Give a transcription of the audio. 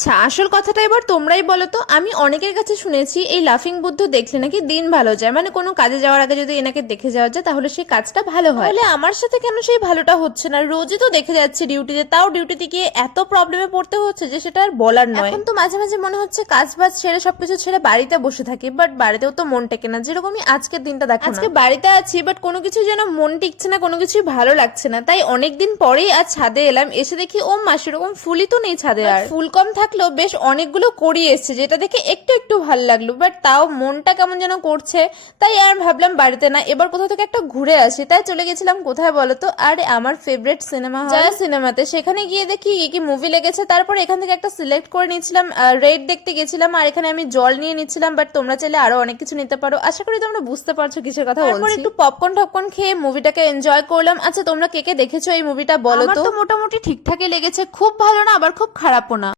আচ্ছা, আসল কথাটা এবার তোমরাই বলো তো। আমি অনেকের কাছে শুনেছি এই লাফিং বুদ্ধ দেখলে নাকি দিন ভালো যায়, মানে কোনো কাজে যাওয়ার আগে যদি এনাকে দেখে যাওয়া যায় তাহলে সেই কাজটা ভালো হয়। তাহলে আমার সাথে কেন সেই ভালোটা হচ্ছে না? রোজই তো দেখে যাচ্ছি ডিউটিতে, তাও ডিউটিতে গিয়ে এত প্রবলেমে পড়তে হচ্ছে যে সেটা আর বলার নয়। এখন তো মাঝে মাঝে মনে হচ্ছে কাজ বাজ ছেড়ে সবকিছু ছেড়ে বাড়িতে বসে থাকি, বাট বাড়িতেও তো মন টেকে না। যেরকমই আজকের দিনটা দেখো, আজকে বাড়িতে আছি বাট কোনো কিছু যেন মন টিকছে না, কোনো কিছুই ভালো লাগছে না। তাই অনেকদিন পরেই আজ ছাদে এলাম, এসে দেখি ও মা সেরকম ফুলই তো নেই ছাদে, আর ফুল কম থাকলেও বেশ অনেকগুলো করি এসছে, যেটা দেখে একটু একটু ভালো লাগলো, বাট তাও মনটা কেমন যেন করছে। তাই আর ভাবলাম বাড়িতে না, এবার কোথাও থেকে একটা ঘুরে আসি। তাই চলে গেছিলাম কোথায় বলতো, আর আমার ফেভারিট সিনেমা জয়া সিনেমাতে। সেখানে গিয়ে দেখি কি মুভি লেগেছে, তারপর এখান থেকে একটা সিলেক্ট করে নিয়েছিলাম। রেড দেখতে গেছিলাম, আর এখানে আমি জল নিয়ে নিচ্ছিলাম, বাট তোমরা চাইলে আরো অনেক কিছু নিতে পারো। আশা করি তোমরা বুঝতে পারছো কিসের কথা বলছি। তারপর একটু পপকর্ন টপকর্ন খেয়ে মুভিটাকে এনজয় করলাম। আচ্ছা, তোমরা কে কে দেখেছো এই মুভিটা বলো তো? আমার তো মোটামুটি ঠিকঠাকই লেগেছে, খুব ভালো না আবার খুব খারাপও না।